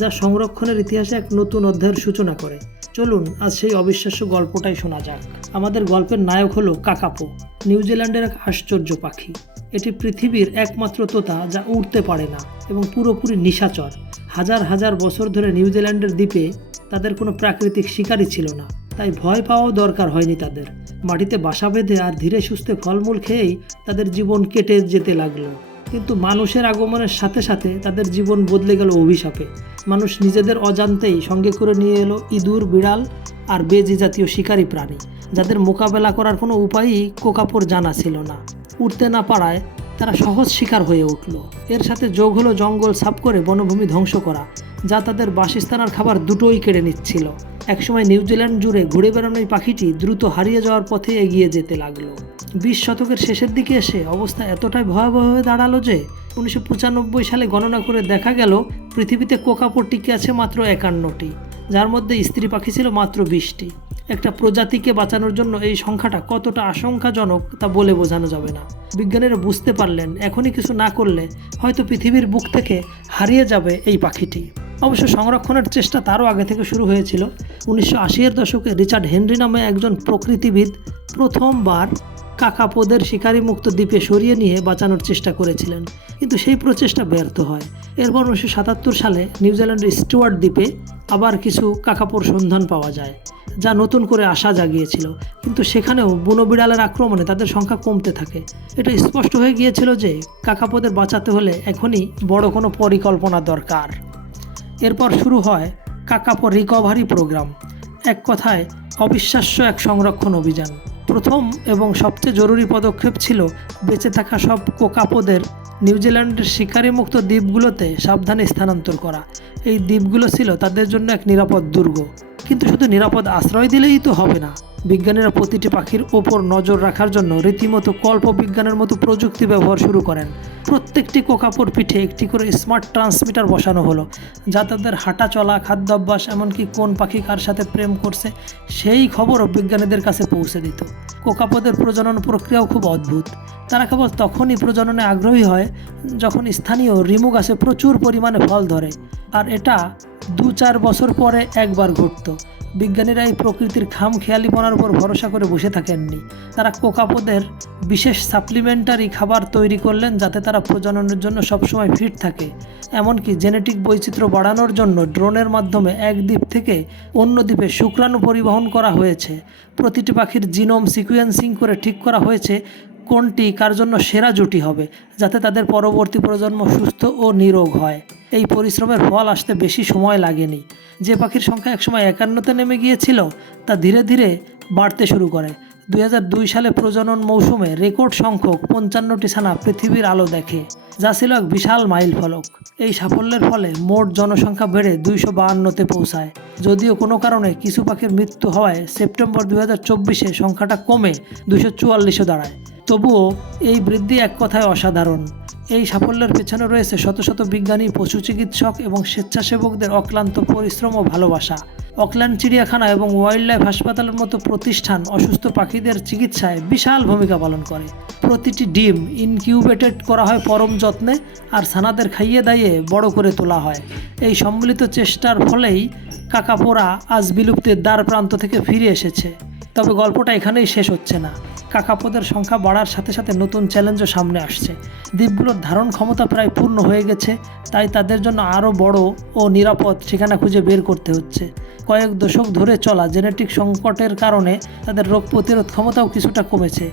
যা সংরক্ষণের ইতিহাসে এক নতুন অধ্যায়ের সূচনা করে। চলুন আজ সেই অবিশ্বাস্য গল্পটাই শোনা যাক। আমাদের গল্পের নায়ক হলো কাকাপো, নিউজিল্যান্ডের এক আশ্চর্য পাখি। এটি পৃথিবীর একমাত্র তোতা যা উড়তে পারে না এবং পুরোপুরি নিশাচর। হাজার হাজার বছর ধরে নিউজিল্যান্ডের দ্বীপে তাদের কোনো প্রাকৃতিক শিকারী ছিল না, তাই ভয় পাওয়াও দরকার হয়নি তাদের। মাটিতে বাসা বেঁধে আর ধীরে সুস্থে ফলমূল খেয়েই তাদের জীবন কেটে যেতে লাগলো। কিন্তু মানুষের আগমনের সাথে সাথে তাদের জীবন বদলে গেল অভিশাপে। মানুষ নিজেদের অজান্তেই সঙ্গে করে নিয়ে এলো ইঁদুর, বিড়াল আর বেজি জাতীয় শিকারী প্রাণী, যাদের মোকাবেলা করার কোনো উপায়ই কোকাপোর জানা ছিল না। উঠতে না পারায় তারা সহজ শিকার হয়ে উঠল। এর সাথে যোগ হলো জঙ্গল সাফ করে বনভূমি ধ্বংস করা, যা তাদের বাসস্থান আর খাবার দুটোই কেড়ে নিচ্ছিল। একসময় নিউজিল্যান্ড জুড়ে ঘুরে বেড়ানো এই পাখিটি দ্রুত হারিয়ে যাওয়ার পথে এগিয়ে যেতে লাগলো। 20 শতকের শেষের দিকে এসে অবস্থা এতটাই ভয়াবহ হয়ে দাঁড়ালো যে 1995 সালে গণনা করে দেখা গেল পৃথিবীতে কোকাপো টিকে আছে মাত্র 51টি, যার মধ্যে স্ত্রী পাখি ছিল মাত্র 20টি। একটা প্রজাতিকে বাঁচানোর জন্য এই সংখ্যাটা কতটা আশঙ্কাজনক তা বলে বোঝানো যাবে না। বিজ্ঞানীরা বুঝতে পারলেন এখনই কিছু না করলে হয়তো পৃথিবীর বুক থেকে হারিয়ে যাবে এই পাখিটি। অবশ্য সংরক্ষণের চেষ্টা তারও আগে থেকে শুরু হয়েছিল। 1980-এর দশকে রিচার্ড হেনরি নামে একজন প্রকৃতিবিদ প্রথমবার কাকাপোদের শিকারীমুক্ত দ্বীপে সরিয়ে নিয়ে বাঁচানোর চেষ্টা করেছিলেন, কিন্তু সেই প্রচেষ্টা ব্যর্থ হয়। এরপর 1977 সালে নিউজিল্যান্ডের স্টুয়ার্ট দ্বীপে আবার কিছু কাকাপোর সন্ধান পাওয়া যায়, যা নতুন করে আশা জাগিয়েছিল। কিন্তু সেখানেও বুনো বিড়ালের আক্রমণে তাদের সংখ্যা কমতে থাকে। এটা স্পষ্ট হয়ে গিয়েছিল যে কাকাপোদের বাঁচাতে হলে এখনই বড় কোনো পরিকল্পনা দরকার। এরপর শুরু হয় কাকাপো রিকভারি প্রোগ্রাম, এক কথায় অবিশ্বাস্য এক সংরক্ষণ অভিযান। প্রথম এবং সবচেয়ে জরুরি পদক্ষেপ ছিল বেঁচে থাকা সব কোকাপোদের নিউজিল্যান্ডের শিকারীমুক্ত দ্বীপগুলোতে সাবধানে স্থানান্তর করা। এই দ্বীপগুলো ছিল তাদের জন্য এক নিরাপদ দুর্গ। কিন্তু শুধু নিরাপদ আশ্রয় দিলেই তো হবে না। বিজ্ঞানীরা প্রতিটি পাখির ওপর নজর রাখার জন্য রীতিমতো কল্পবিজ্ঞানের মতো প্রযুক্তি ব্যবহার শুরু করেন। প্রত্যেকটি কোকাপোর পিঠে একটি করে স্মার্ট ট্রান্সমিটার বসানো হলো, যা তাদের হাঁটা চলা, খাদ্যাভ্যাস, এমনকি কোন পাখি কার সাথে প্রেম করছে সেই খবরও বিজ্ঞানীদের কাছে পৌঁছে দিত। কোকাপোদের প্রজনন প্রক্রিয়াও খুব অদ্ভুত। তারা কেবল তখনই প্রজননে আগ্রহী হয় যখন স্থানীয় রিমু গাছে প্রচুর পরিমাণে ফল ধরে, আর এটা 2-4 বছর পরে একবার ঘটত। বিজ্ঞানীরা এই প্রকৃতির খামখেয়ালিপনার উপর ভরসা করে বসে থাকেননি। তারা কোকাপোদের বিশেষ সাপ্লিমেন্টারি খাবার তৈরি করলেন, যাতে তারা প্রজননের জন্য সবসময় ফিট থাকে। এমনকি জেনেটিক বৈচিত্র্য বাড়ানোর জন্য ড্রোনের মাধ্যমে এক দ্বীপ থেকে অন্য দ্বীপে শুক্রাণু পরিবহন করা হয়েছে। প্রতিটি পাখির জিনোম সিকুয়েন্সিং করে ঠিক করা হয়েছে কোনটি কার জন্য সেরা জুটি হবে, যাতে তাদের পরবর্তী প্রজন্ম সুস্থ ও নিরোগ হয়। এই পরিশ্রমের ফল আসতে বেশি সময় লাগেনি। যে পাখির সংখ্যা একসময় 51তে নেমে গিয়েছিল তা ধীরে ধীরে বাড়তে শুরু করে। 2002 সালে প্রজনন মৌসুমে রেকর্ড সংখ্যক 55টি ছানা পৃথিবীর আলো দেখে, যা ছিল এক বিশাল মাইল ফলক। এই সাফল্যের ফলে মোট জনসংখ্যা বেড়ে 252তে পৌঁছায়। যদিও কোনো কারণে কিছু পাখির মৃত্যু হওয়ায় সেপ্টেম্বর 2024-এ সংখ্যাটা কমে 244-এ দাঁড়ায়। তবুও এই বৃদ্ধি এক কথায় অসাধারণ। এই সাফল্যের পেছনে রয়েছে শত শত বিজ্ঞানী, পশু চিকিৎসক এবং স্বেচ্ছাসেবকদের অক্লান্ত পরিশ্রম ও ভালোবাসা। অকল্যান্ড চিড়িয়াখানা এবং ওয়াইল্ড লাইফ হাসপাতালের মতো প্রতিষ্ঠান অসুস্থ পাখিদের চিকিৎসায় বিশাল ভূমিকা পালন করে। প্রতিটি ডিম ইনকিউবেটেড করা হয় পরম যত্নে, আর ছানাদের খাইয়ে দাইয়ে বড় করে তোলা হয়। এই সম্মিলিত চেষ্টার ফলেই কাকাপোরা আজ বিলুপ্তির দ্বার প্রান্ত থেকে ফিরে এসেছে। তবে গল্পটা এখানেই শেষ হচ্ছে না। কাকাপোদের সংখ্যা বাড়ার সাথে সাথে নতুন চ্যালেঞ্জও সামনে আসছে। দ্বীপগুলোর ধারণ ক্ষমতা প্রায় পূর্ণ হয়ে গেছে, তাই তাদের জন্য আরও বড় ও নিরাপদ ঠিকানা খুঁজে বের করতে হচ্ছে। কয়েক দশক ধরে চলা জেনেটিক সংকটের কারণে তাদের রোগ প্রতিরোধ ক্ষমতাও কিছুটা কমেছে,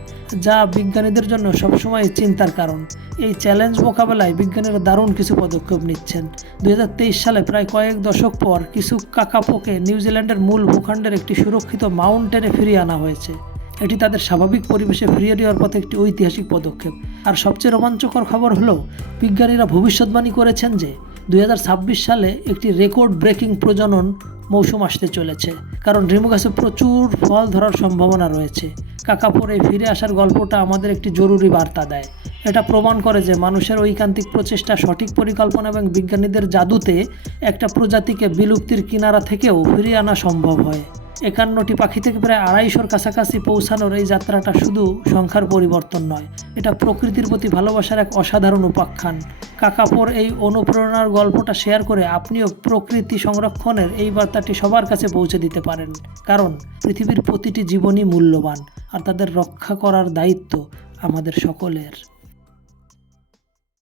যা বিজ্ঞানীদের জন্য সবসময় চিন্তার কারণ। এই চ্যালেঞ্জ মোকাবেলায় বিজ্ঞানীরা দারুণ কিছু পদক্ষেপ নিচ্ছেন। 2023 সালে প্রায় কয়েক দশক পর কিছু কাকাপোকে নিউজিল্যান্ডের মূল ভূখণ্ডের একটি সুরক্ষিত মাউন্টেনে ফিরিয়ে আনা হয়েছে। এটি তাদের স্বাভাবিক পরিবেশে ফিরিয়ে দেওয়ার পথে একটি ঐতিহাসিক পদক্ষেপ। আর সবচেয়ে রোমাঞ্চকর খবর হলো, বিজ্ঞানীরা ভবিষ্যৎবাণী করেছেন যে 2026 সালে একটি রেকর্ড ব্রেকিং প্রজনন মৌসুম আসতে চলেছে, কারণ রিমু গাছে প্রচুর ফল ধরার সম্ভাবনা রয়েছে। কাকাপোর এই ফিরে আসার গল্পটা আমাদের একটি জরুরি বার্তা দেয়। এটা প্রমাণ করে যে মানুষের ঐকান্তিক প্রচেষ্টা, সঠিক পরিকল্পনা এবং বিজ্ঞানীদের জাদুতে একটা প্রজাতিকে বিলুপ্তির কিনারা থেকেও ফিরিয়ে আনা সম্ভব হয়। 51টি পাখি থেকে প্রায় 250-র কাছাকাছি পৌঁছানোর এই যাত্রাটা শুধু সংখ্যার পরিবর্তন নয়, এটা প্রকৃতির প্রতি ভালোবাসার এক অসাধারণ উপাখ্যান। কাকাপোর এই অনুপ্রেরণার গল্পটা শেয়ার করে আপনিও প্রকৃতি সংরক্ষণের এই বার্তাটি সবার কাছে পৌঁছে দিতে পারেন, কারণ পৃথিবীর প্রতিটি জীবনই মূল্যবান আর তাদের রক্ষা করার দায়িত্ব আমাদের সকলের।